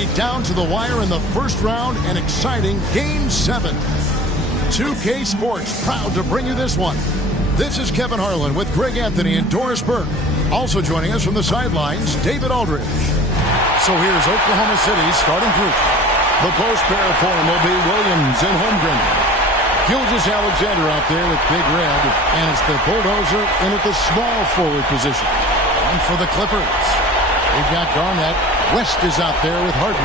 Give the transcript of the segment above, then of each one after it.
already down to the wire in the first round, an exciting Game 7. 2K Sports proud to bring you this one. This is Kevin Harlan with Greg Anthony and Doris Burke. Also joining us from the sidelines, David Aldridge. So here's Oklahoma City's starting group. The post pair for him will be Williams and Holmgren. Gilgeous-Alexander out there with Big Red, and it's the Bulldozer in at the small forward position. And for the Clippers, we've got Garnett. West is out there with Harden.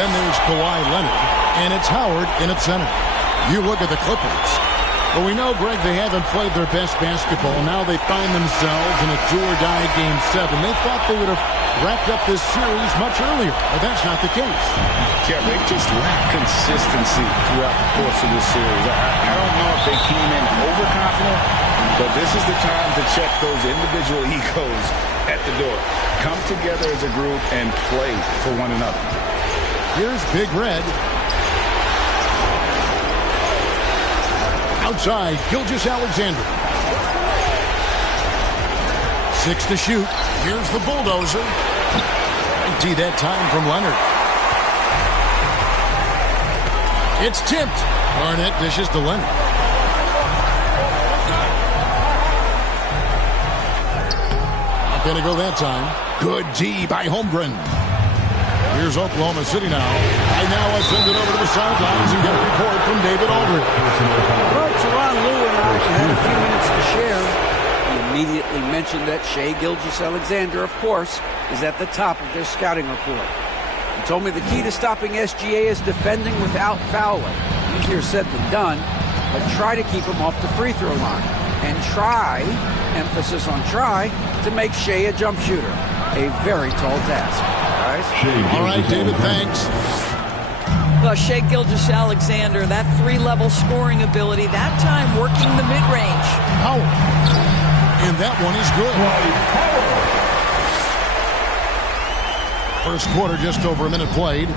Then there's Kawhi Leonard, and it's Howard in at center. You look at the Clippers. But we know, Greg, they haven't played their best basketball. Now they find themselves in a do-or-die Game 7. They thought they would have wrapped up this series much earlier, but that's not the case. Yeah, they just lack consistency throughout the course of this series. I don't know if they came in overconfident, but this is the time to check those individual egos at the door. Come together as a group and play for one another. Here's Big Red. Outside, Gilgeous-Alexander. 6 to shoot. Here's the Bulldozer. Empty that time from Leonard. It's tipped. Garnett dishes to Leonard. Not going to go that time. Good D by Holmgren. Here's Oklahoma City now. And now I send it over to the sidelines and get a report from David Aldridge. Well, Teron Lou and I had a few minutes to share. He immediately mentioned that Shai Gilgeous-Alexander, of course, is at the top of their scouting report. He told me the key to stopping SGA is defending without fouling. Easier said than done, but try to keep him off the free throw line. And try, emphasis on try, to make Shai a jump shooter. A very tall task. All right, David, thanks. Well, Shai Gilgeous-Alexander, that three-level scoring ability, that time working the mid-range. Howard. And that one is good. First quarter, just over a minute played.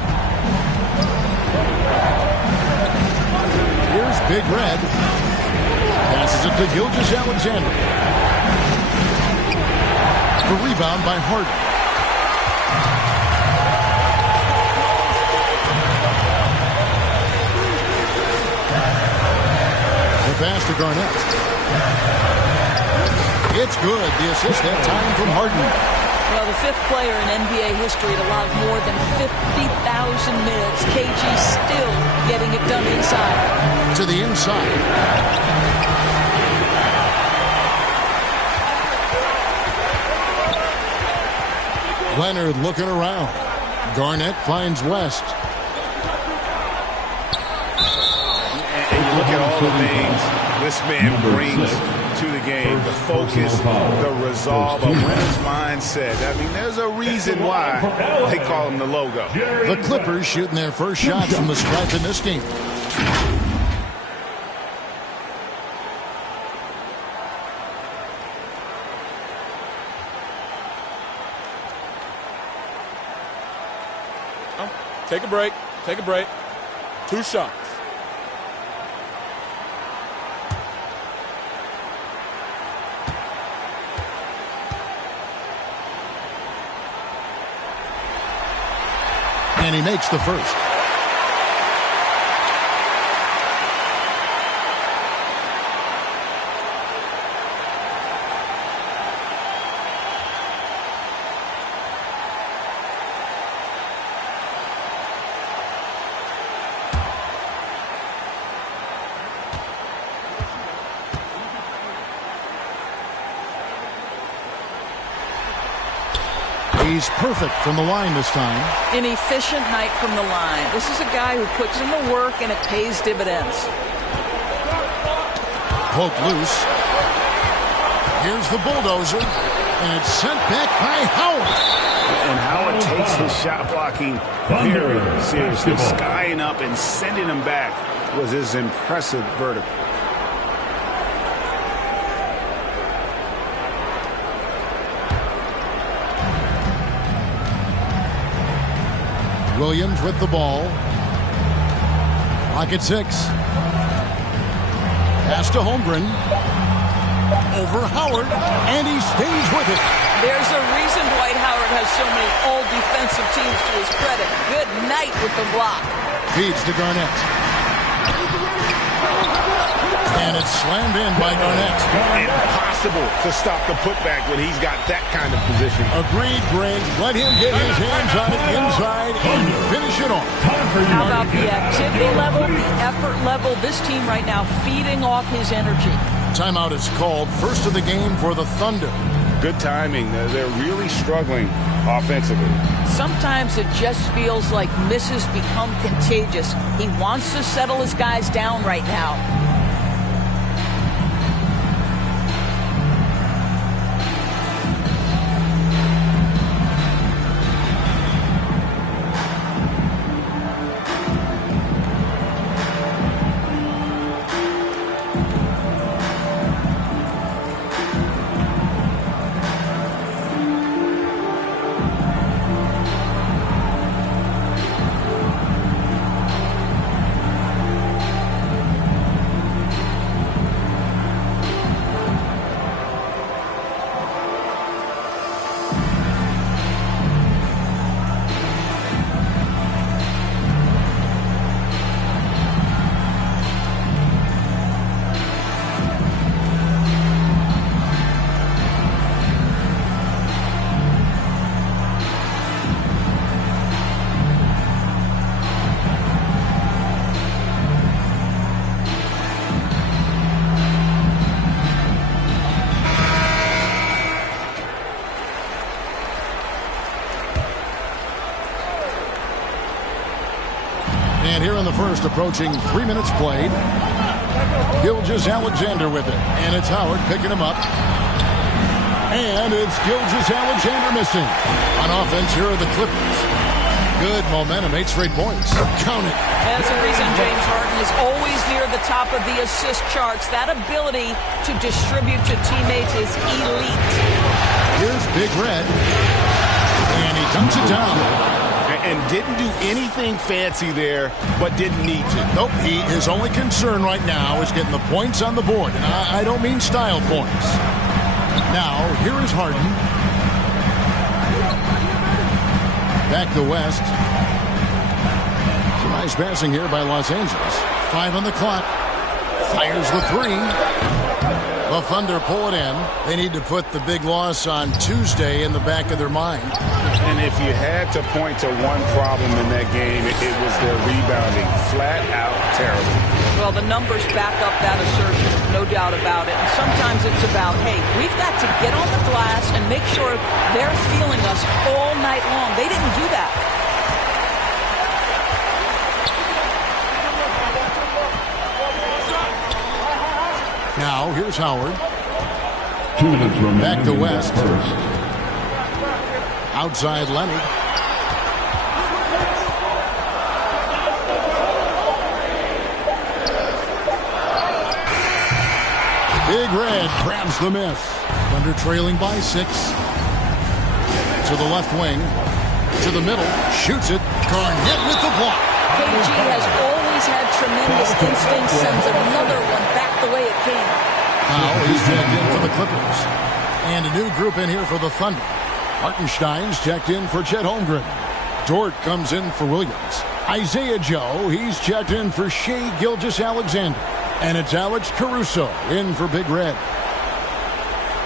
Here's Big Red. Passes it to Gilgeous-Alexander. The rebound by Harden. Pass to Garnett. It's good. The assist that time from Harden. Well, the fifth player in NBA history to log more than 50,000 minutes. KG still getting it done inside. To the inside. Leonard looking around. Garnett finds West. Look at all the things this man brings to the game. The focus, the resolve, a winner's mindset. I mean, there's a reason why they call him the logo. The Clippers shooting their first shots from the stripe in this game. Take a break. Take a break. 2 shots. And he makes the first. He's perfect from the line this time. An efficient night from the line. This is a guy who puts in the work and it pays dividends. Poke loose. Here's the Bulldozer. And it's sent back by Howard. And Howard takes his shot blocking very seriously. Skying up and sending him back was his impressive vertical. Williams with the ball. Clock at 6. Pass to Holmgren. Over Howard, and he stays with it. There's a reason Dwight Howard has so many all-defensive teams to his credit. Good tight with the block. Feeds to Garnett. And it's slammed in by Garnett. Impossible to stop the putback when he's got that kind of position. Agreed, Greg. Let him get his hands on it inside and finish it off. How about the activity level, the effort level? This team right now feeding off his energy. Timeout is called. First of the game for the Thunder. Good timing. They're really struggling offensively. Sometimes it just feels like misses become contagious. He wants to settle his guys down right now. And here in the first, approaching 3 minutes played. Gilgeous-Alexander with it. And it's Howard picking him up. And it's Gilgeous-Alexander missing. On offense, here are the Clippers. Good momentum, 8 straight points. Count it. That's the reason James Harden is always near the top of the assist charts. That ability to distribute to teammates is elite. Here's Big Red. And he dunks it down. And didn't do anything fancy there, but didn't need to. Nope, his only concern right now is getting the points on the board. And I don't mean style points. Now, here is Harden. Back to West. Some nice passing here by Los Angeles. 5 on the clock. Fires the 3. The Thunder pull it in. They need to put the big loss on Tuesday in the back of their mind. And if you had to point to one problem in that game, it was their rebounding. Flat out terrible. Well, the numbers back up that assertion, no doubt about it. And sometimes it's about, hey, we've got to get on the glass and make sure they're feeling us all night long. They didn't do that. Now, here's Howard. 2 minutes remaining. Back to West. First. Outside Leonard. Big Red grabs the miss. Thunder trailing by 6. To the left wing. To the middle. Shoots it. Garnett with the block. KG has always had tremendous instincts. Sends another one back the way it came. Now he's checked in for the Clippers. And a new group in here for the Thunder. Hartenstein's checked in for Chet Holmgren. Dort comes in for Williams. Isaiah Joe, he's checked in for Shai Gilgeous-Alexander. And it's Alex Caruso in for Big Red.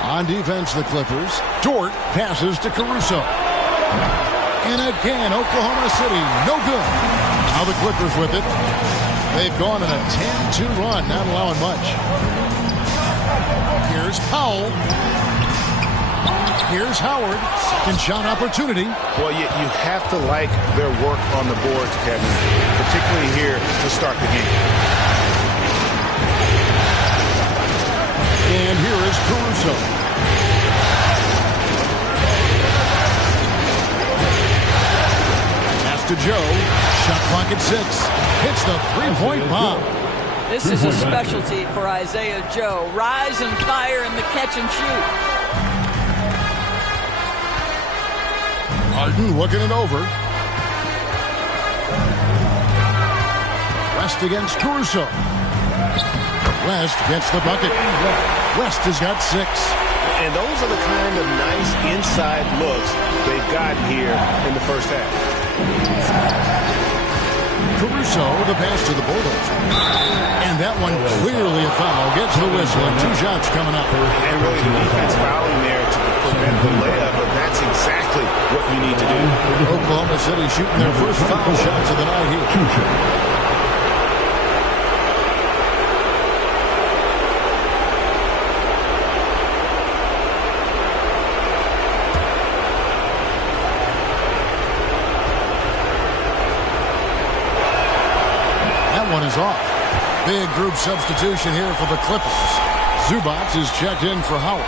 On defense, the Clippers. Dort passes to Caruso. And again, Oklahoma City, no good. Now the Clippers with it. They've gone on a 10-2 run, not allowing much. Here's Powell. Here's Howard. Second shot opportunity. Well, you have to like their work on the boards, Kevin, particularly here to start the game. And here is Caruso. Pass to Joe. Shot clock at 6. Hits the three-point bomb. This is a specialty for Isaiah Joe. Rise and fire in the catch and shoot. Harden looking it over. West against Caruso. West gets the bucket. West has got 6. And those are the kind of nice inside looks they've gotten here in the first half. So the pass to the Bulldozer. And that one clearly a foul. Gets the whistle and 2 shots coming up. And really the defense fouling there to prevent the layup, but that's exactly what you need to do. Oklahoma City shooting their first foul shots of the night here. One is off. Big group substitution here for the Clippers. Zubac is checked in for Howard.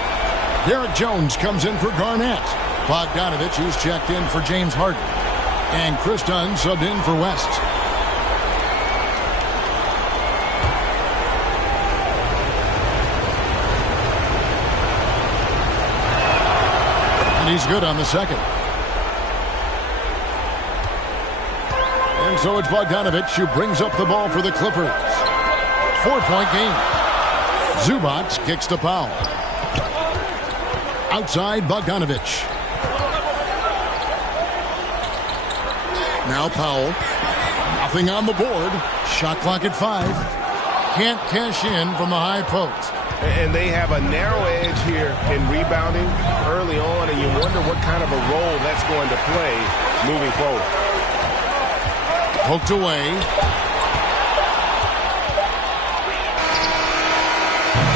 Derek Jones comes in for Garnett. Bogdanovich is checked in for James Harden. And Chris Dunn subbed in for West. And he's good on the second. And so it's Bogdanovich who brings up the ball for the Clippers. 4-point game. Zubac kicks to Powell. Outside Bogdanovich. Now Powell. Nothing on the board. Shot clock at 5. Can't cash in from the high post. And they have a narrow edge here in rebounding early on, and you wonder what kind of a role that's going to play moving forward. Poked away.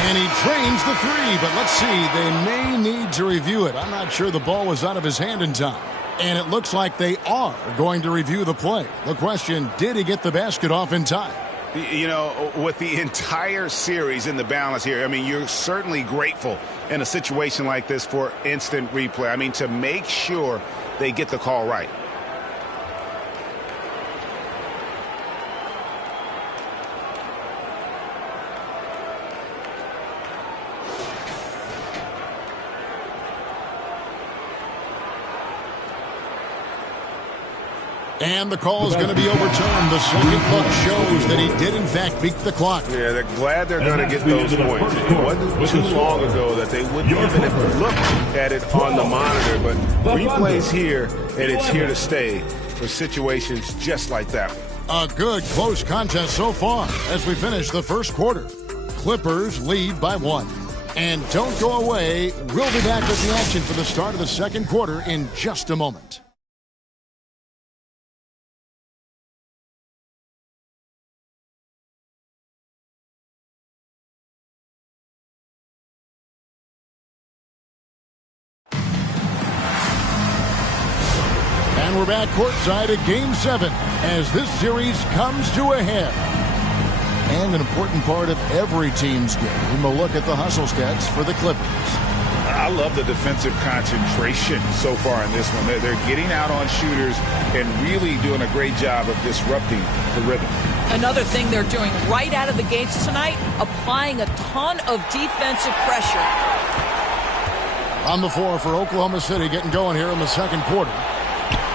And he drains the 3, but let's see. They may need to review it. I'm not sure the ball was out of his hand in time. And it looks like they are going to review the play. The question, did he get the basket off in time? You know, with the entire series in the balance here, I mean, you're certainly grateful in a situation like this for instant replay. I mean, to make sure they get the call right. And the call is going to be overturned. The second look shows that he did, in fact, beat the clock. Yeah, they're glad they're going to get those points. It wasn't too long ago that they wouldn't even have looked at it on the monitor, but replay's here, and it's here to stay for situations just like that. A good, close contest so far as we finish the first quarter. Clippers lead by 1. And don't go away. We'll be back with the action for the start of the second quarter in just a moment. And we're back courtside at Game 7 as this series comes to a head. And an important part of every team's game, a look at the hustle stats for the Clippers. I love the defensive concentration so far in this one. They're getting out on shooters and really doing a great job of disrupting the rhythm. Another thing they're doing right out of the gates tonight, applying a ton of defensive pressure. On the floor for Oklahoma City, getting going here in the second quarter.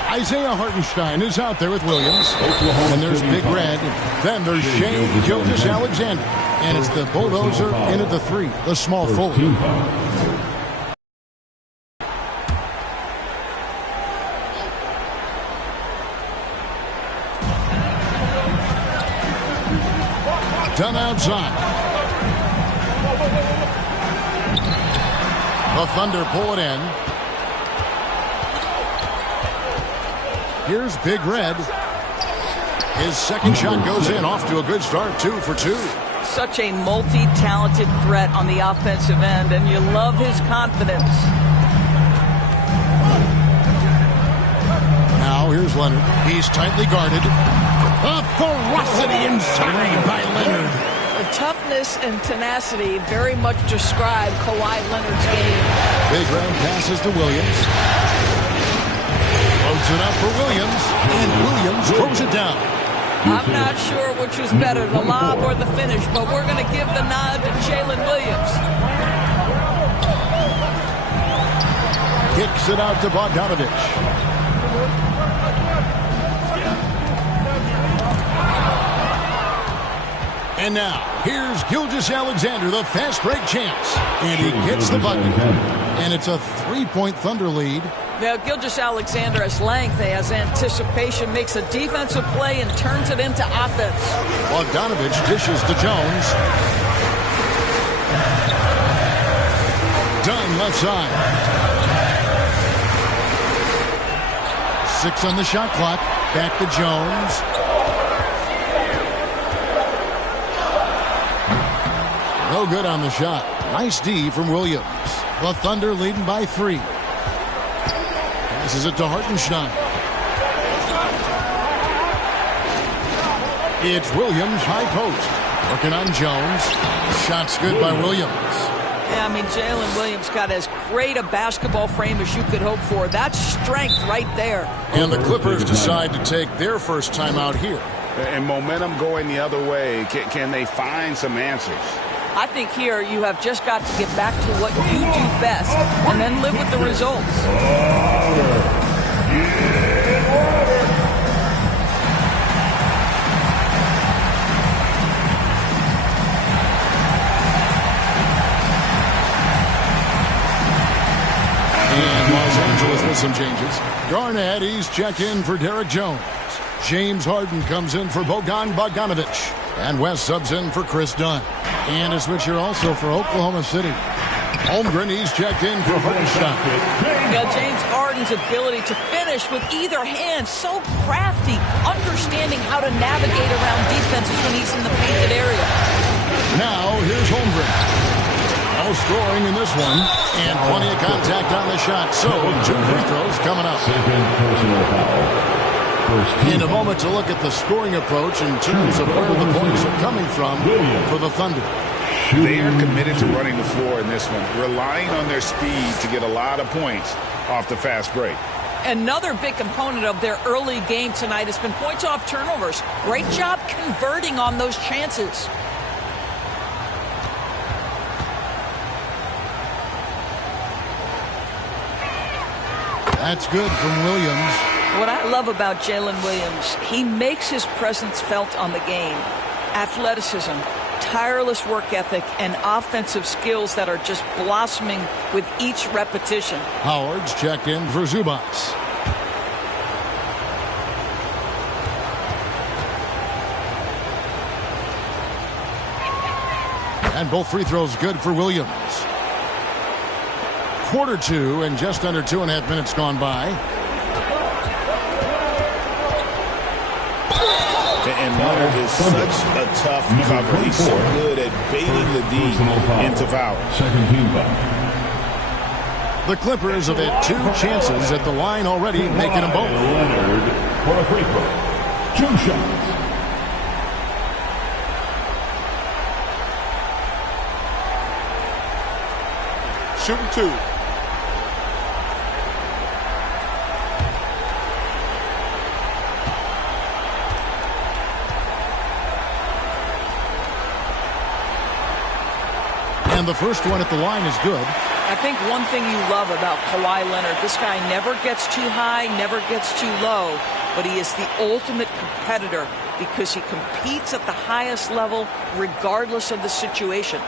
Isaiah Hartenstein is out there with Williams. And there's Big Red. Then there's Shai Gilgeous-Alexander. And it's the Bulldozer in at the 3, the small forward. Done outside. The Thunder pull it in. Here's Big Red. His second shot goes in, off to a good start, 2 for 2. Such a multi-talented threat on the offensive end, and you love his confidence. Now here's Leonard. He's tightly guarded. A ferocity inside by Leonard. The toughness and tenacity very much describe Kawhi Leonard's game. Big Red passes to Williams. Loads it up for Williams, and Williams throws it down. I'm not sure which is better, the lob or the finish, but we're going to give the nod to Jalen Williams. Kicks it out to Bogdanovich. And now, here's Gilgeous-Alexander, the fast break champs. And he gets the bucket. And it's a 3-point Thunder lead Now, Gilgeous-Alexander has length, he has anticipation, makes a defensive play and turns it into offense. Bogdanovich dishes to Jones. Dunn left side. 6 on the shot clock. Back to Jones. No good on the shot. Nice D from Williams. The Thunder leading by 3. Passes it to Hartenstein. It's Williams, high post. Working on Jones. Shot's good by Williams. Yeah, I mean, Jalen Williams got as great a basketball frame as you could hope for. That's strength right there. And the Clippers decide to take their first time out here. And momentum going the other way. Can they find some answers? I think here you have just got to get back to what you do best and then live with the results. And Los Angeles with some changes. Garnett, he's checked in for Derek Jones. James Harden comes in for Bojan Bogdanovich. And West subs in for Chris Dunn. And a switch here also for Oklahoma City. Holmgren, he's checked in for Hartenstein. Yeah, James Harden's ability to finish with either hand, so crafty, understanding how to navigate around defenses when he's in the painted area. Now, here's Holmgren. No scoring in this one. And plenty of contact on the shot. So, 2 free throws coming up. Second personal foul. In a moment to look at the scoring approach in terms of where the points are coming from for the Thunder. They are committed to running the floor in this one, relying on their speed to get a lot of points off the fast break. Another big component of their early game tonight has been points off turnovers. Great job converting on those chances. That's good from Williams. What I love about Jalen Williams, he makes his presence felt on the game. Athleticism, tireless work ethic, and offensive skills that are just blossoming with each repetition. Howard's checked in for Zubac. And both free throws good for Williams. Quarter 2 and just under 2.5 minutes gone by. And Leonard is such a tough cover. He's so good at baiting the D into foul. Second team foul. The Clippers have had 2 chances at the line already, making them both. Leonard for a free throw. 2 shots. Shooting 2. And the first one at the line is good. I think one thing you love about Kawhi Leonard, this guy never gets too high, never gets too low, but he is the ultimate competitor because he competes at the highest level regardless of the situation.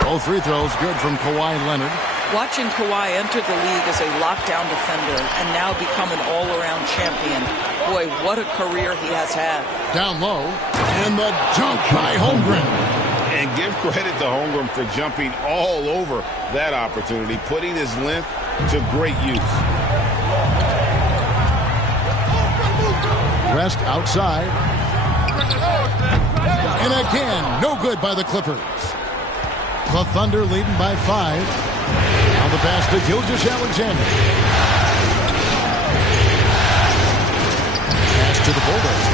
Both free throws good from Kawhi Leonard. Watching Kawhi enter the league as a lockdown defender and now become an all-around champion. Boy, what a career he has had. Down low, and the dunk by Holmgren. And give credit to Holmgren for jumping all over that opportunity, putting his length to great use. West outside. And again, no good by the Clippers. The Thunder leading by 5. Now the pass to Gilgeous-Alexander. Pass to the Bulldogs.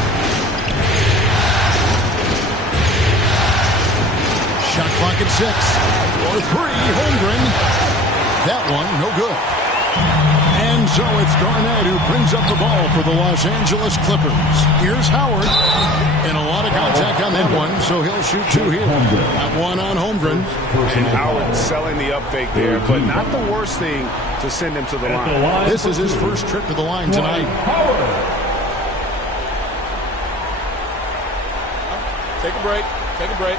Shot clock at 6. For 3, Holmgren. That one, no good. And so it's Garnett who brings up the ball for the Los Angeles Clippers. Here's Howard. And a lot of contact on that one, so he'll shoot 2 here. That one on Holmgren. And Howard selling the up fake there, but not the worst thing to send him to the line. This is his first trip to the line tonight. Take a break. Take a break.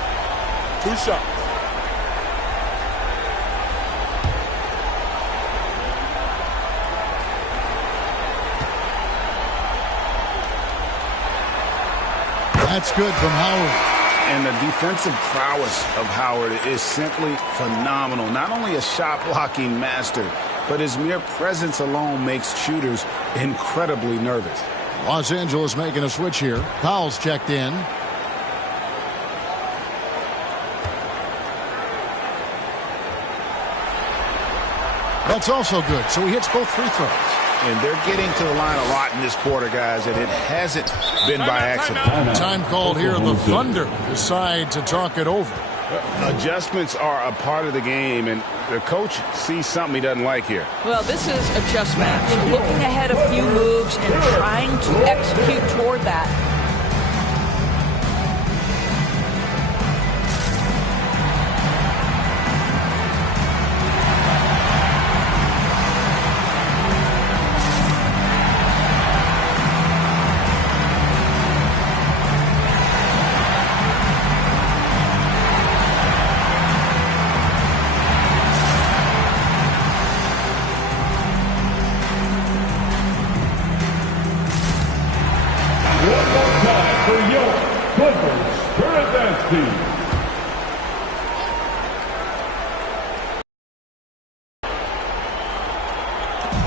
2 shots. That's good from Howard. And the defensive prowess of Howard is simply phenomenal. Not only a shot-blocking master, but his mere presence alone makes shooters incredibly nervous. Los Angeles making a switch here. Powell's checked in. That's also good. So he hits both free throws. And they're getting to the line a lot in this quarter, guys, and it hasn't been by accident. Time called here. The Thunder decide to talk it over. Adjustments are a part of the game, and the coach sees something he doesn't like here. Well, this is a chess match. Looking ahead a few moves and trying to execute toward that.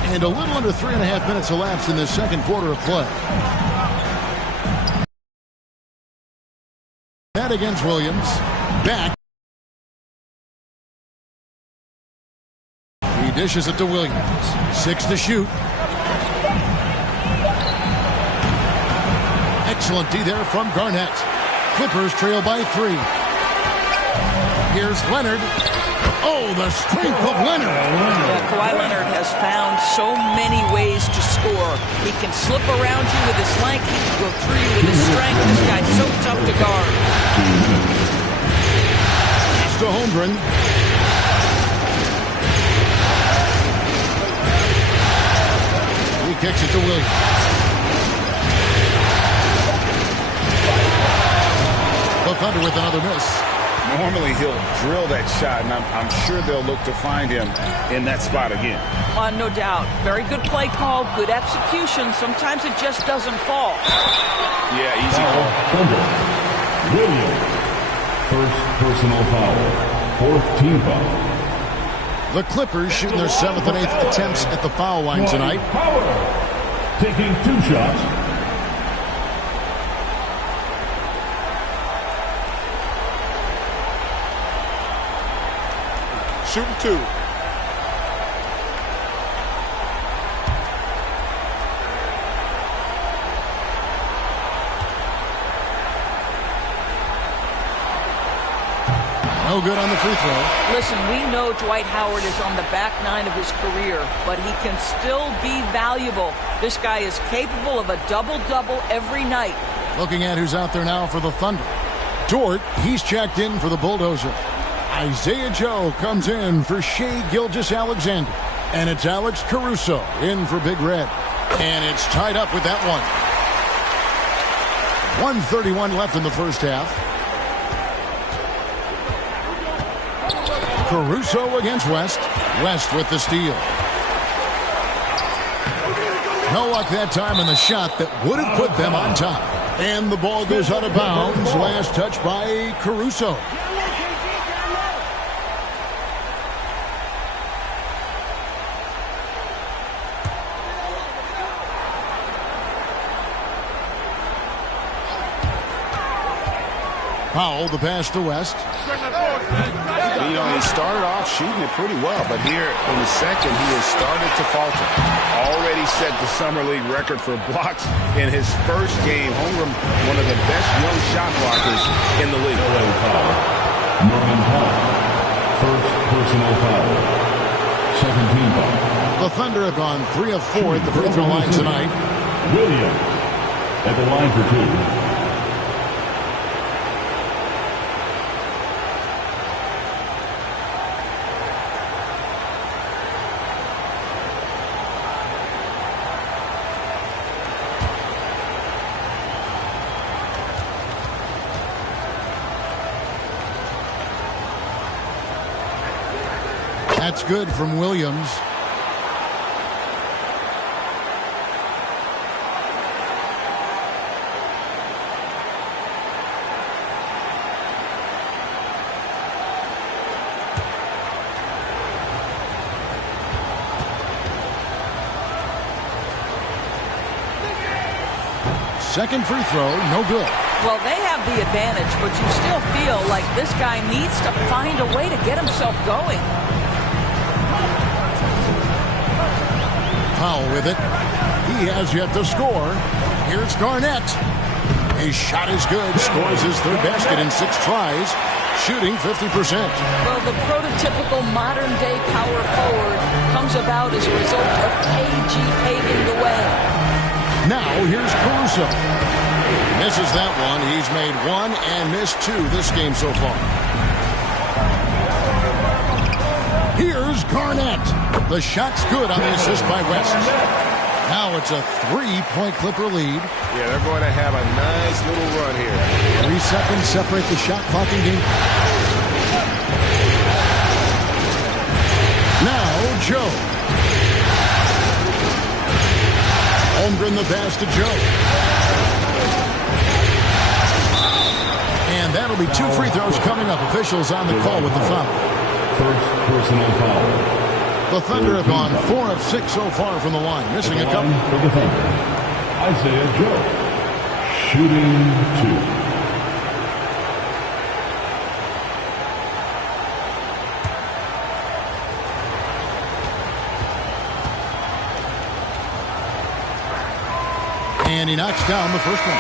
And a little under 3.5 minutes elapsed in this second quarter of play. That against Williams. Back. He dishes it to Williams. 6 to shoot. Excellent D there from Garnett. Clippers trail by 3. Here's Leonard. Oh, the strength of Leonard. Yeah, Kawhi Leonard has found so many ways to score. He can slip around you with his length. He can go through you with his strength. This guy's so tough to guard. Pass to Holmgren. He kicks it to Williams. The Thunder with another miss. Normally he'll drill that shot, and I'm sure they'll look to find him in that spot again. No doubt. Very good play call, good execution. Sometimes it just doesn't fall. Yeah, easy call. Williams. First personal foul. 4th team foul. The Clippers shooting their 7th and 8th attempts at the foul line tonight. Howard taking 2 shots. Shooting 2. No good on the free throw. Listen, we know Dwight Howard is on the back 9 of his career, but he can still be valuable. This guy is capable of a double-double every night. Looking at who's out there now for the Thunder. Dort, he's checked in for the Bulldozer. Isaiah Joe comes in for Shai Gilgeous-Alexander. And it's Alex Caruso in for Big Red. And it's tied up with that one. 1:31 left in the first half. Caruso against West. West with the steal. No luck that time in the shot that would have put them on top. And the ball goes out of bounds. Last touch by Caruso. Powell, the pass to West. You know, he started off shooting it pretty well, but here in the second, he has started to falter. Already set the Summer League record for blocks in his first game. Holmgren, one of the best young shot blockers in the league. Norman Powell. First personal foul. 2nd team foul. The Thunder have gone 3 of 4 at the free throw line tonight. Williams at the line for 2. That's good from Williams. Second free throw, no good. Well, they have the advantage, but you still feel like this guy needs to find a way to get himself going. Powell with it. He has yet to score. Here's Garnett. His shot is good. Scores his third basket in 6 tries. Shooting 50%. Well, the prototypical modern-day power forward comes about as a result of KG paving the way. Now, here's Caruso. Misses that one. He's made 1 and missed 2 this game so far. Here's Garnett. The shot's good on the assist by West. Now it's a 3-point Clipper lead. Yeah, they're going to have a nice little run here. 3 seconds separate the shot clock and game. Now, Joe. Holmgren the pass to Joe. And that'll be 2 free throws coming up. Officials on the call with the foul. First personal foul. The Thunder have gone 4 of 6 so far from the line. Missing a couple. For the Thunder, Isaiah Joe. Shooting 2. And he knocks down the first one.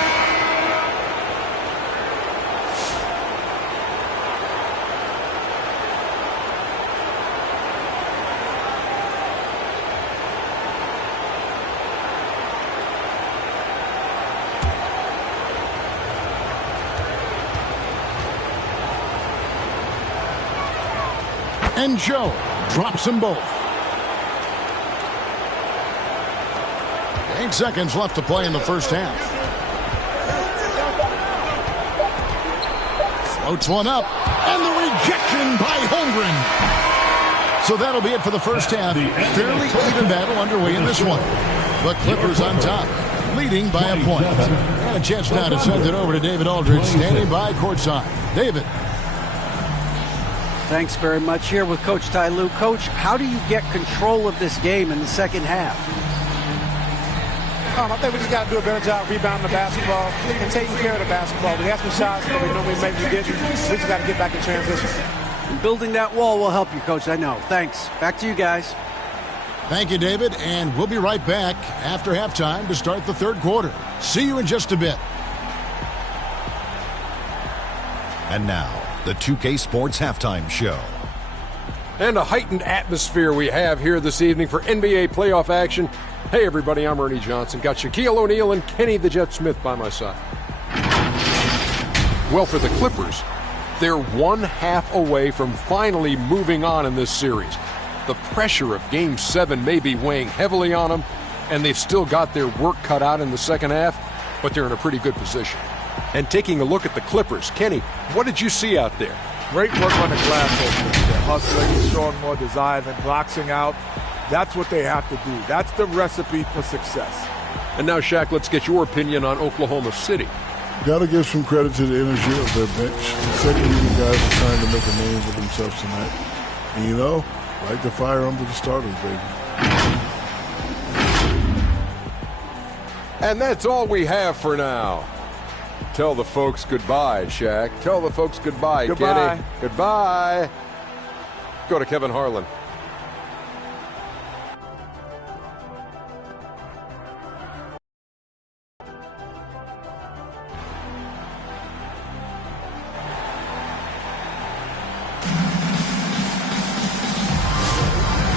And Joe drops them both. 8 seconds left to play in the first half. Floats one up. And the rejection by Holmgren. So that'll be it for the first half. Fairly even battle underway in this one. The Clippers on top, leading by a point. And a chance now to send it over to David Aldridge, standing by courtside. David. Thanks very much. Here with Coach Ty Lue. Coach, how do you get control of this game in the second half? I think we just got to do a better job rebounding the basketball and taking care of the basketball. We have some shots that we normally make, we didn't. We just got to get back in transition. And building that wall will help you, Coach, I know. Thanks. Back to you guys. Thank you, David, and we'll be right back after halftime to start the third quarter. See you in just a bit. And now, the 2K Sports Halftime Show. And a heightened atmosphere we have here this evening for NBA playoff action. Hey, everybody, I'm Ernie Johnson. Got Shaquille O'Neal and Kenny the Jet Smith by my side. Well, for the Clippers, they're 1/2 away from finally moving on in this series. The pressure of Game 7 may be weighing heavily on them, and they've still got their work cut out in the second half, but they're in a pretty good position. And taking a look at the Clippers, Kenny, what did you see out there? Great work on the glass opening. They're hustling, showing more desire than boxing out. That's what they have to do. That's the recipe for success. And now, Shaq, let's get your opinion on Oklahoma City. Got to give some credit to the energy of their bench. The second-unit guys are trying to make a name for themselves tonight. And, you know, like to fire them to the starters, baby. And that's all we have for now. Tell the folks goodbye, Shaq. Tell the folks goodbye, Goodbye. Kenny. Goodbye. Go to Kevin Harlan.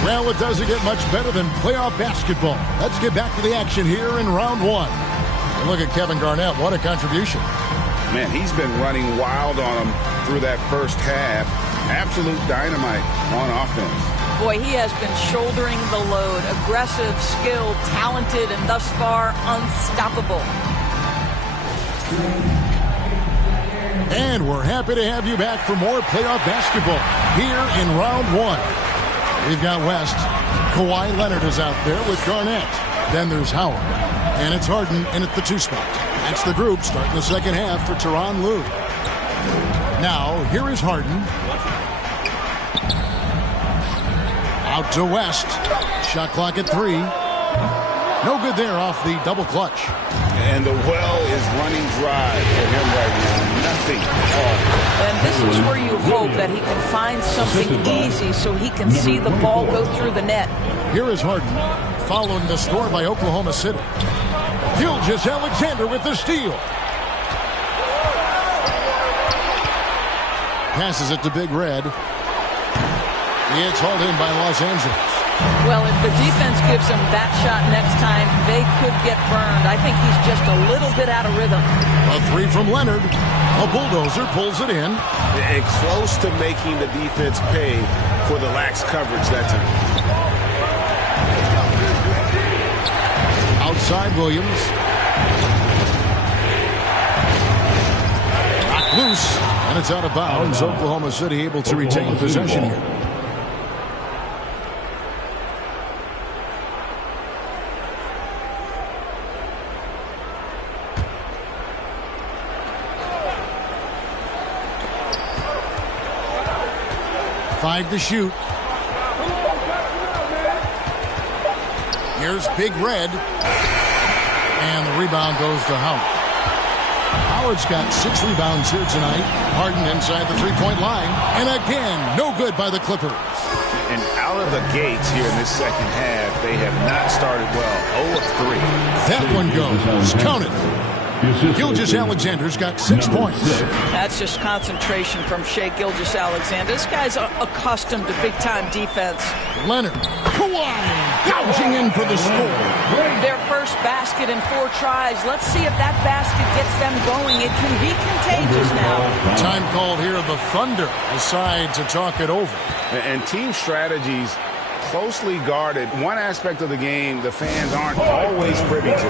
Well, it doesn't get much better than playoff basketball. Let's get back to the action here in round one. And look at Kevin Garnett. What a contribution. Man, he's been running wild on them through that first half. Absolute dynamite on offense. Boy, he has been shouldering the load. Aggressive, skilled, talented, and thus far unstoppable. And we're happy to have you back for more playoff basketball here in round one. We've got West. Kawhi Leonard is out there with Garnett. Then there's Howard. And it's Harden in at the 2 spot. That's the group starting the second half for Tyronn Lue. Now, here is Harden. Out to West. Shot clock at 3. No good there off the double clutch. And the well is running dry for him right now. Nothing at all. And this is where you hope that he can find something easy so he can see the ball go through the net. Here is Harden, following the score by Oklahoma City. Gilgeous-Alexander with the steal. Passes it to Big Red. It's hauled in by Los Angeles. Well, if the defense gives him that shot next time, they could get burned. I think he's just a little bit out of rhythm. A 3 from Leonard. A bulldozer pulls it in. And close to making the defense pay for the lax coverage that time. Outside Williams. Knocked loose, and it's out of bounds. Oklahoma City able to retain possession here. Five to shoot. Here's Big Red. And the rebound goes to Howard. Howard's got 6 rebounds here tonight. Harden inside the 3-point line. And again, no good by the Clippers. And out of the gates here in this second half, they have not started well. 0 of 3. That one goes. Count it. Gilgeous-Alexander's got 6 points. That's just concentration from Shai Gilgeous-Alexander. This guy's accustomed to big-time defense. Leonard. Kawhi gouging in for the score. Their first basket in 4 tries. Let's see if that basket gets them going. It can be contagious now. Time called here. The Thunder decide to talk it over. And team strategies closely guarded. One aspect of the game the fans aren't always privy to.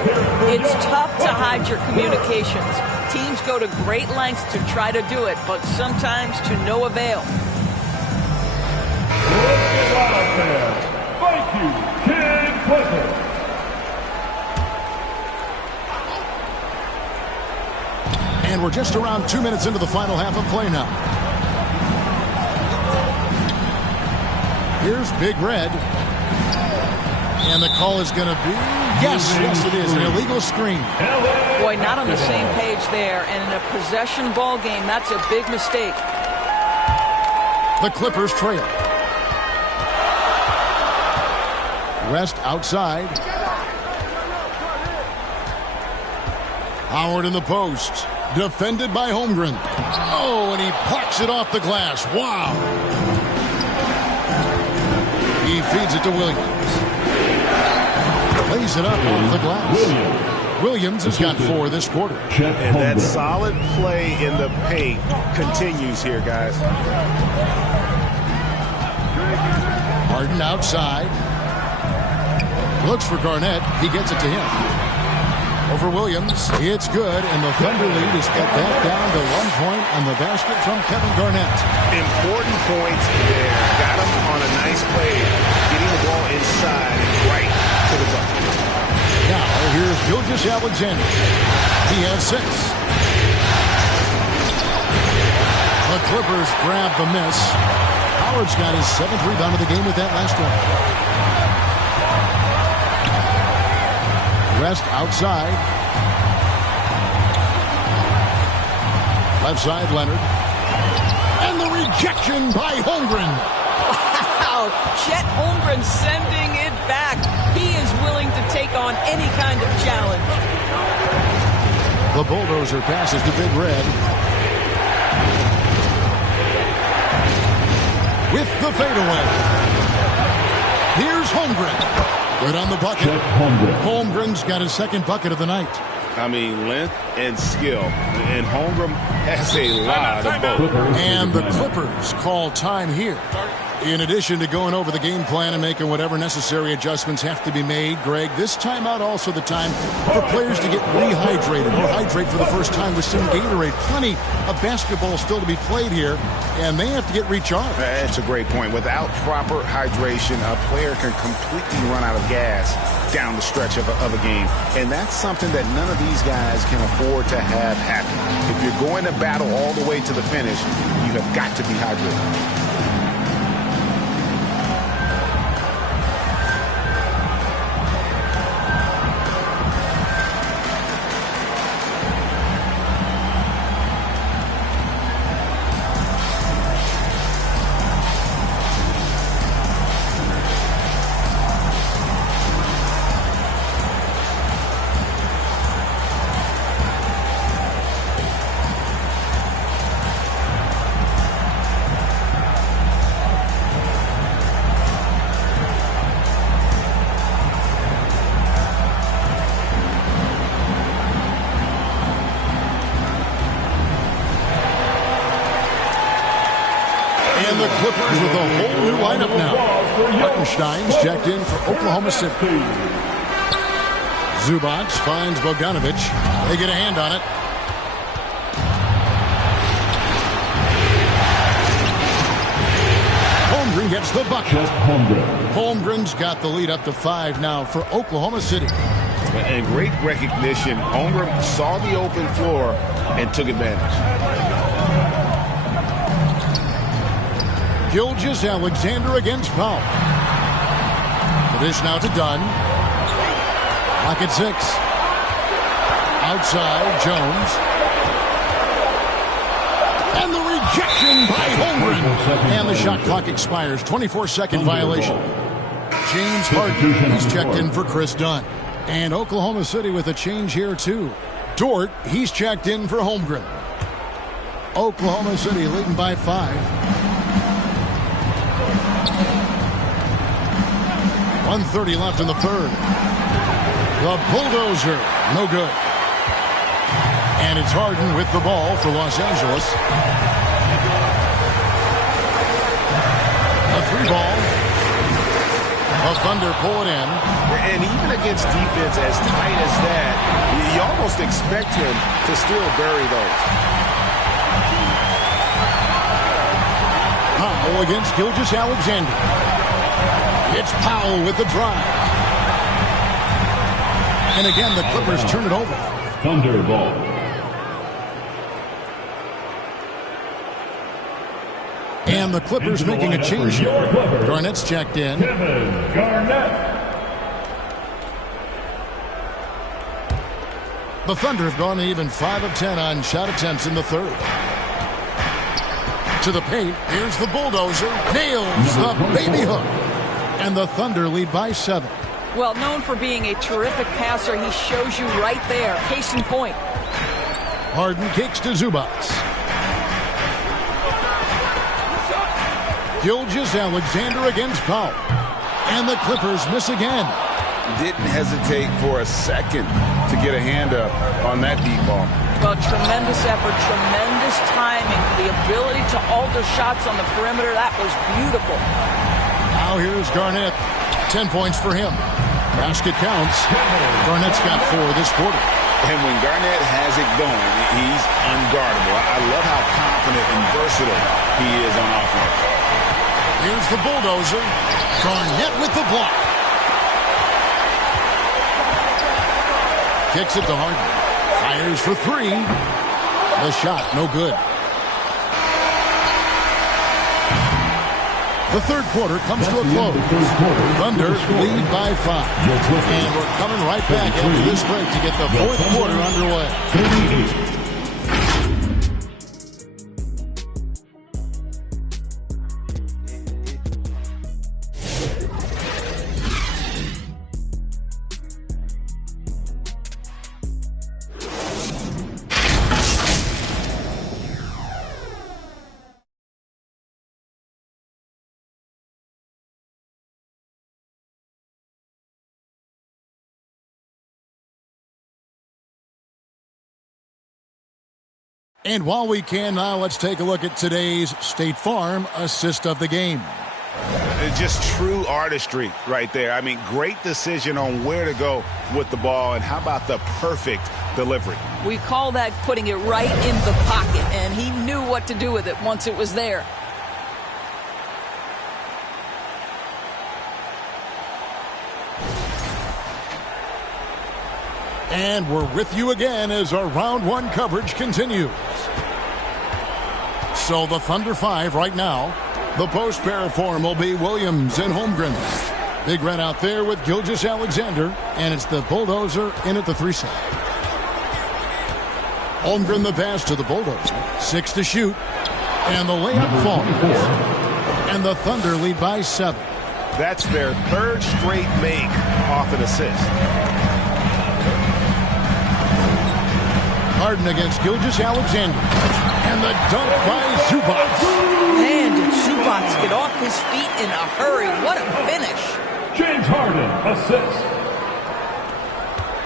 It's tough to hide your communications. Teams go to great lengths to try to do it, but sometimes to no avail. Thank you, Ken Clifford. And we're just around 2 minutes into the final half of play now. Here's Big Red. And the call is going to be... Yes, it is. An illegal screen. Boy, not on the same page there. And in a possession ball game, that's a big mistake. The Clippers trail. West outside. Howard in the post. Defended by Holmgren. Oh, and he plucks it off the glass. Wow. He feeds it to Williams. Lays it up off the glass. Williams has got 4 this quarter. And that solid play in the paint continues here, guys. Harden outside. Looks for Garnett. He gets it to him. Over Williams. It's good, and the Thunder lead has got that down to 1 point on the basket from Kevin Garnett. Important points there. Got him on a nice play, getting the ball inside and right to the bucket. Now, here's Gilgeous-Alexander. He has 6. The Clippers grab the miss. Howard's got his 7th rebound of the game with that last one. West outside. Left side, Leonard. And the rejection by Holmgren. Wow, Chet Holmgren sending it back. He is willing to take on any kind of challenge. The bulldozer passes to Big Red. With the fadeaway. Here's Holmgren. Good on the bucket. Holmgren's got his 2nd bucket of the night. I mean, length and skill. And Holmgren has a lot of both. And the Clippers call time here. In addition to going over the game plan and making whatever necessary adjustments have to be made, Greg, this timeout also the time for players to get rehydrated or hydrate for the first time with some Gatorade. Plenty of basketball still to be played here, and they have to get recharged. That's a great point. Without proper hydration, a player can completely run out of gas down the stretch of a game. And that's something that none of these guys can afford to have happen. If you're going to battle all the way to the finish, you have got to be hydrated. And the Clippers with a whole new lineup now. Hartenstein's checked in for Oklahoma City. Zubac finds Bogdanovic. They get a hand on it. Holmgren gets the bucket. Holmgren's got the lead up to 5 now for Oklahoma City. And great recognition. Holmgren saw the open floor and took advantage. Gilgeous-Alexander against Powell. The dish now to Dunn. Clock at 6. Outside, Jones. And the rejection by Holmgren. And the shot clock expires. 24-second violation. James Harden, he's checked in for Chris Dunn. And Oklahoma City with a change here, too. Dort, he's checked in for Holmgren. Oklahoma City leading by 5. 1:30 left in the third. The bulldozer, no good. And it's Harden with the ball for Los Angeles. A 3-ball. The Thunder pull it in. And even against defense as tight as that, you almost expect him to still bury those. Powell against Gilgeous-Alexander. It's Powell with the drive. And again, the Clippers turn it over. Thunder ball. And the Clippers making a change here. Garnett's checked in. Kevin Garnett. The Thunder have gone even 5 of 10 on shot attempts in the third. To the paint. Here's the bulldozer. Nails the baby hook. And the Thunder lead by 7. Well, known for being a terrific passer, he shows you right there. Case in point. Harden kicks to Zubac. Gilgeous-Alexander against Powell. And the Clippers miss again. Didn't hesitate for a second to get a hand up on that deep ball. Well, tremendous effort, tremendous timing, the ability to alter shots on the perimeter. That was beautiful. Now here's Garnett. 10 points for him. Basket counts. Garnett's got 4 this quarter. And when Garnett has it going, he's unguardable. I love how confident and versatile he is on offense. Here's the bulldozer. Garnett with the block. Kicks it to Harden. Fires for 3. The shot, no good. The third quarter comes to a close. Thunder lead by 5. And we're coming right back after this break to get the fourth quarter underway. And while we can now, let's take a look at today's State Farm assist of the game. Just true artistry right there. I mean, great decision on where to go with the ball, and how about the perfect delivery? We call that putting it right in the pocket, and he knew what to do with it once it was there. And we're with you again as our round one coverage continues. So the Thunder 5 right now. The post pair form will be Williams and Holmgren. Big Red out there with Gilgeous-Alexander, and it's the Bulldozer in at the 3 side. Holmgren the pass to the Bulldozer. 6 to shoot, and the layup falls. And the Thunder lead by 7. That's their third straight make off an assist. Harden against Gilgeous-Alexander. And the dunk by Zubac. Man, did Zubac get off his feet in a hurry. What a finish. James Harden, assist.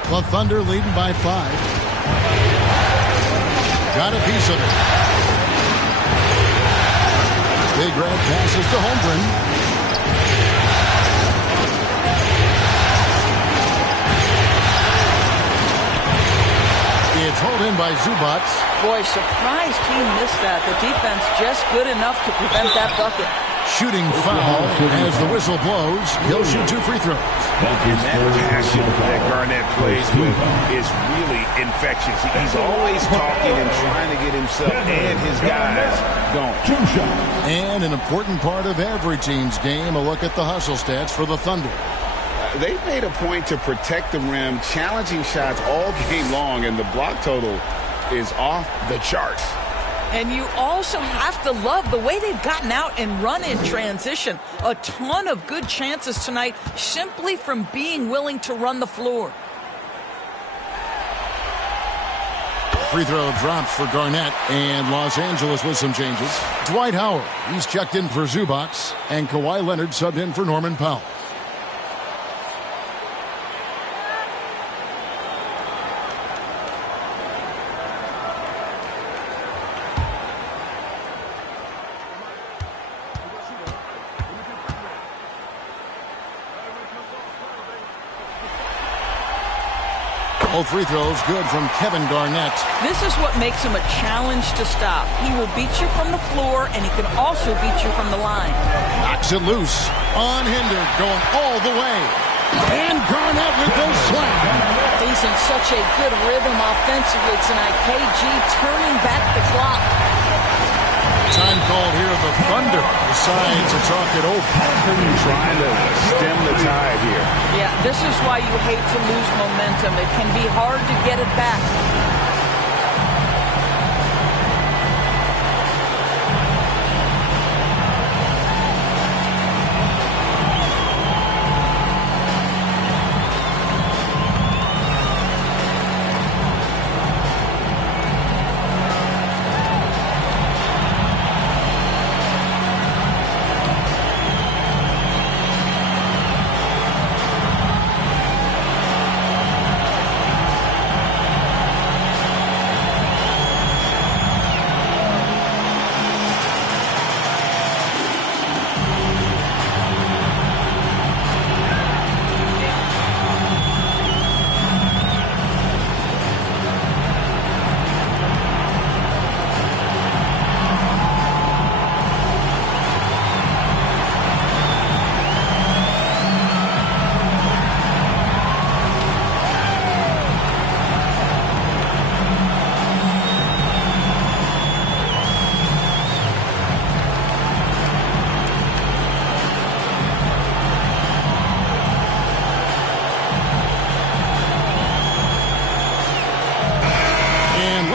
The Thunder leading by 5. Got a piece of it. Big Red passes to Holmgren. It's hauled in by Zubac. Boy, surprised he missed that. The defense just good enough to prevent that bucket. Shooting foul as the whistle blows. He'll shoot 2 free throws. And that passion that Garnett plays with is really infectious. He's always talking and trying to get himself and his guys going. And an important part of every team's game, a look at the hustle stats for the Thunder. They've made a point to protect the rim, challenging shots all game long, and the block total is off the charts. And you also have to love the way they've gotten out and run in transition. A ton of good chances tonight simply from being willing to run the floor. Free throw drops for Garnett, and Los Angeles with some changes. Dwight Howard, he's checked in for Zubac, and Kawhi Leonard subbed in for Norman Powell. All free throws good from Kevin Garnett. This is what makes him a challenge to stop. He will beat you from the floor, and he can also beat you from the line. Knocks it loose. Unhindered, going all the way. And Garnett with the slam. He's in such a good rhythm offensively tonight. KG turning back the clock. Time called here. The Thunder decide to talk it over. Trying to stem the tide here. Yeah, this is why you hate to lose momentum. It can be hard to get it back.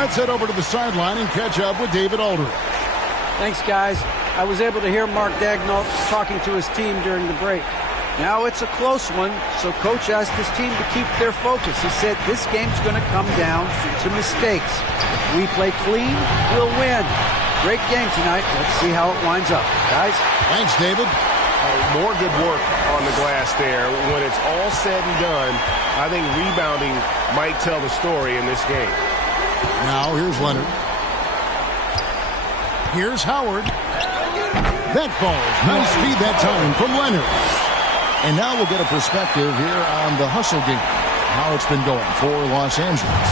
Let's head over to the sideline and catch up with David Aldridge. Thanks, guys. I was able to hear Mark Daigneault talking to his team during the break. Now it's a close one, so Coach asked his team to keep their focus. He said this game's going to come down to mistakes. If we play clean, we'll win. Great game tonight. Let's see how it winds up. Guys? Thanks, David. More good work on the glass there. When it's all said and done, I think rebounding might tell the story in this game. Now here's Leonard. Here's Howard. That falls. Nice feed that time from Leonard. And now we'll get a perspective here on the hustle game, how it's been going for Los Angeles.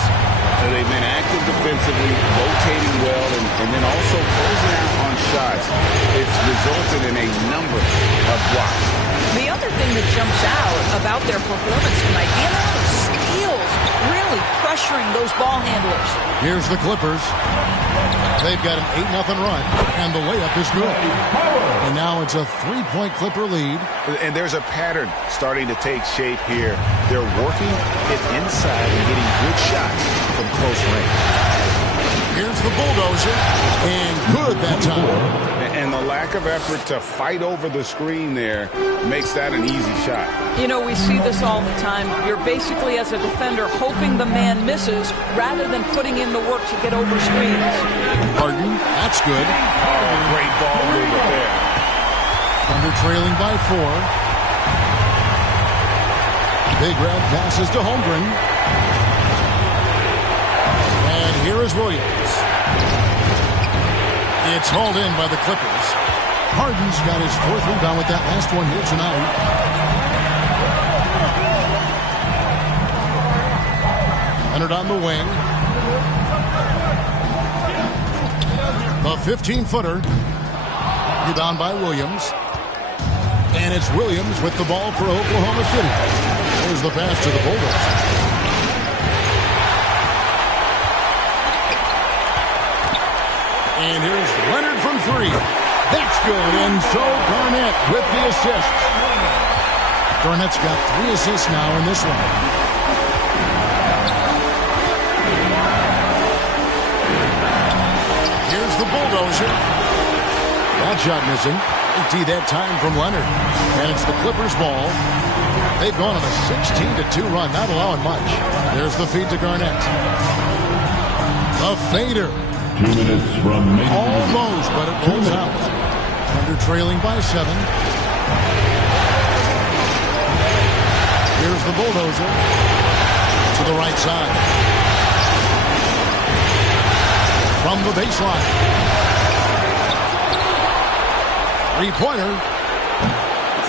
They've been active defensively, rotating well, and then also closing out on shots. It's resulted in a number of blocks. The other thing that jumps out about their performance tonight, the amount of steals, really pressuring those ball handlers. Here's the Clippers. They've got an 8-0 run, and the layup is good. And now it's a 3-point Clipper lead. And there's a pattern starting to take shape here. They're working it inside and getting good shots from close range. Here's the bulldozer, and good that time. And the lack of effort to fight over the screen there makes that an easy shot. You know, we see this all the time. You're basically, as a defender, hoping the man misses rather than putting in the work to get over screens. Harden, that's good. Oh, great ball movement there. Thunder trailing by 4. Big Red passes to Holmgren. And here is Williams. It's hauled in by the Clippers. Harden's got his 4th rebound with that last one here tonight. Leonard on the wing. The 15-footer. Rebound by Williams. And it's Williams with the ball for Oklahoma City. There's the pass to the Bulldogs. And here's Leonard from 3. That's good. And so Garnett with the assist. Garnett's got 3 assists now in this one. Here's the bulldozer. That shot missing. Empty that time from Leonard. And it's the Clippers' ball. They've gone on a 16-2 run, not allowing much. There's the feed to Garnett. The fader. 2 minutes remaining. Almost, but it rolls out. Thunder trailing by 7. Here's the bulldozer to the right side. From the baseline. 3-pointer.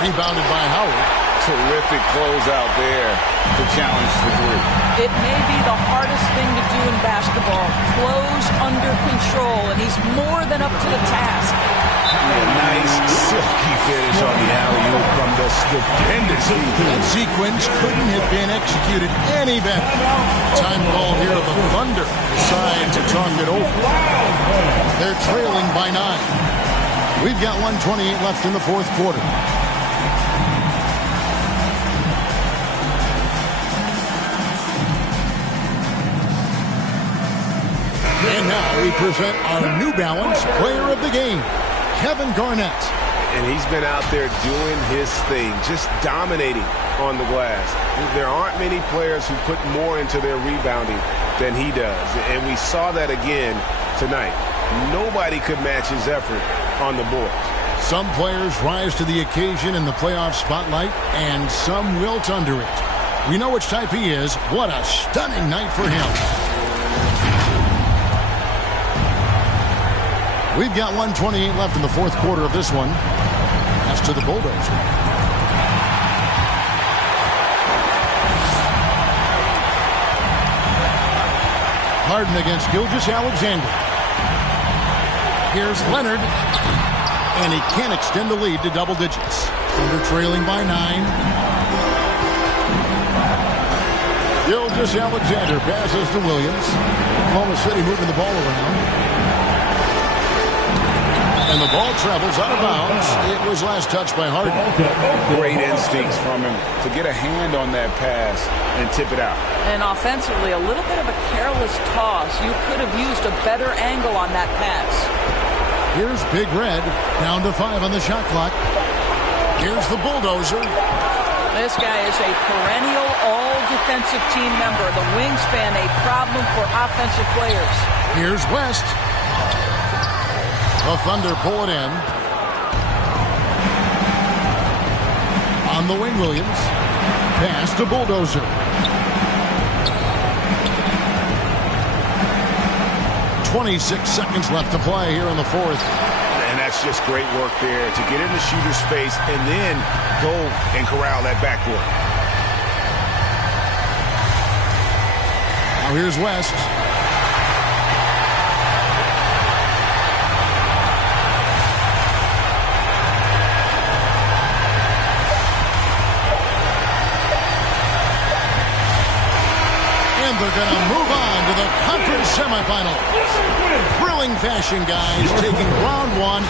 Rebounded by Howard. Terrific closeout there to challenge the 3. It may be the hardest thing to do in basketball. Close under control, and he's more than up to the task. Nice silky finish on the alley-oop from the stupendous That sequence couldn't have been executed any better. Time call here. The Thunder decide to talk it over. They're trailing by 9. We've got 1:28 left in the 4th quarter. And now we present our New Balance Player of the Game, Kevin Garnett. And he's been out there doing his thing, just dominating on the glass. There aren't many players who put more into their rebounding than he does. And we saw that again tonight. Nobody could match his effort on the boards. Some players rise to the occasion in the playoff spotlight, and some wilt under it. We know which type he is. What a stunning night for him. We've got 1:28 left in the 4th quarter of this one. Pass to the bulldozer. Harden against Gilgeous-Alexander. Here's Leonard. And he can't extend the lead to double digits. Thunder trailing by 9. Gilgeous-Alexander passes to Williams. Oklahoma City moving the ball around. And the ball travels out of bounds. It was last touched by Harden. Great instincts from him to get a hand on that pass and tip it out. And offensively, a little bit of a careless toss. You could have used a better angle on that pass. Here's Big Red, down to 5 on the shot clock. Here's the bulldozer. This guy is a perennial all-defensive team member. The wingspan, a problem for offensive players. Here's West. The Thunder pull it in. On the wing, Williams. Pass to bulldozer. .26 seconds left to play here in the 4th. And that's That's just great work there to get in the shooter's face and then go and corral that backboard. Now here's West. And they're going to move on to the conference semifinal. Thrilling fashion, guys, taking round one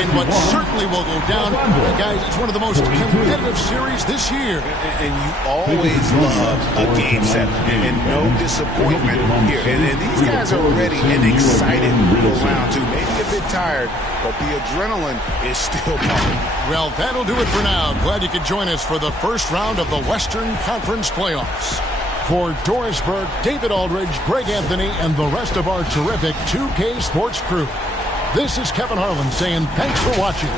in what certainly will go down. Guys, it's one of the most competitive series this year. And you always love a game 7 and no disappointment here. And these guys are ready and excited for round 2. Maybe a bit tired, but the adrenaline is still pumping. Well, that'll do it for now. Glad you could join us for the first round of the Western Conference playoffs. For Doris Burke, David Aldridge, Greg Anthony, and the rest of our terrific 2K Sports crew, this is Kevin Harlan saying thanks for watching.